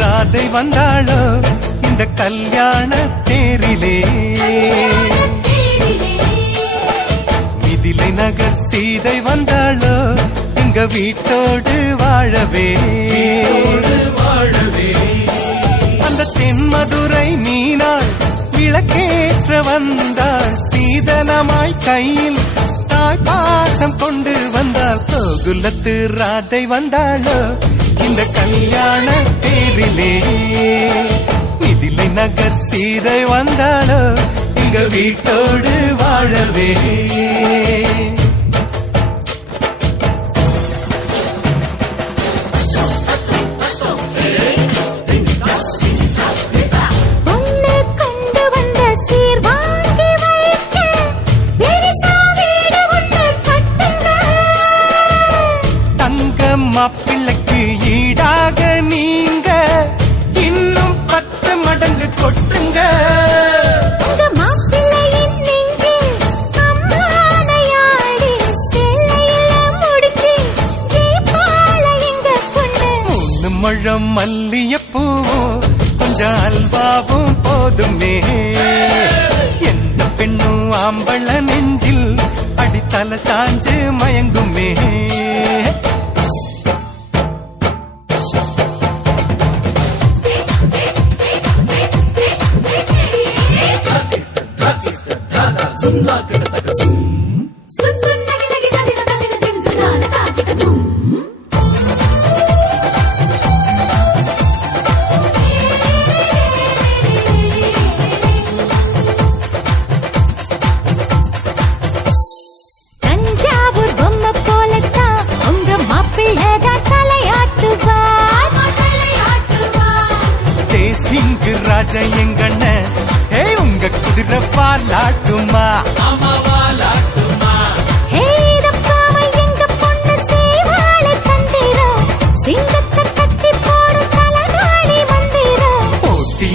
ராதை வந்தாளோ இந்த கல்யாண தேரிலே. மிதிலை நகர் சீதை வந்தாளோ எங்க வீட்டோடு வாழவே. அந்த தென்மதுரை மீனாள் விளக்கேற்ற வந்தாள். சீதனமாய் கையில் தாய் பாசம் கொண்டு வந்தாள். கோகுலத்து ராதை வந்தாளோ இந்த கல்யாண தேரிலே. மிதிலை நகர் சீதை வந்தாளோ எங்க வீட்டோடு வாழவே. மாப்பிள்ளைக்கு ஈடாக நீங்க இன்னும் 10 மடங்கு கொட்டுங்க. மாப்பிள்ளையின் நெஞ்சில் அம்மானையாடி சேலையில முடிச்சு ஜீப்பால எங்க பொண்ணு. 3 முழம் மல்லியப்பூவும் கொஞ்சம் அல்வாவும் போதுமே. எந்த பெண்ணும் ஆம்பள நெஞ்சில் அடித்தல சாஞ்சு மயங்குமே. தஞ்சாவூர் பொம்மை போலத்தான் உங்க மாப்பிள்ளதான் தலையாட்டுவா. தேசிங்கு ராஜா எங்கண்ண உங்க குதிரை பாலாட்டுமா.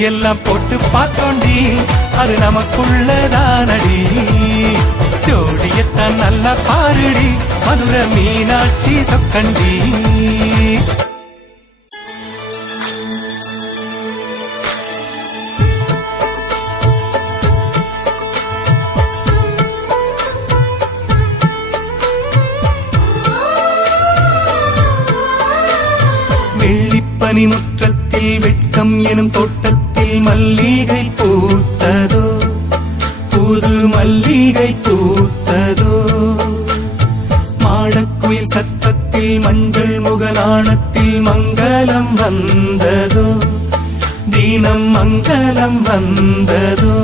எல்லாம் போட்டு பார்த்தோண்டி அது நமக்குள்ளதானடி. ஜோடியத்தான் நல்லா பாருடி மதுரை மீனாட்சி சொக்கண்டி. வெள்ளிப்பனி முற்றத்தில் வெட்கம் எனும் தோட்டத்தில் மல்லிகை பூத்ததோ புது மல்லிகை பூத்ததோ. மாடக்குயில் சத்தத்தில் மஞ்சள் முகலானத்தில் மங்களம் வந்ததோ தீனம் மங்களம் வந்ததோ.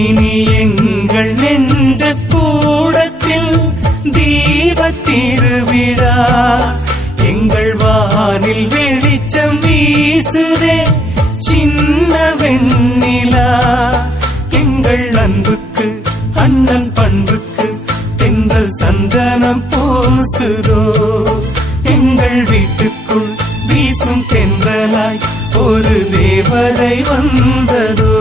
இனி எங்கள் நெஞ்ச கூடத்தில் தீப திருவிழா. எங்கள் வானில் வெளிச்சம் வீசுதே சின்ன வெண்ணிலா. எங்கள் அன்புக்கு அண்ணன் பண்புக்கு தென்றல் சந்தனம் பூசுதோ. எங்கள் வீட்டுக்குள் வீசும் தென்றலாய் ஒரு தேவதை வந்ததோ.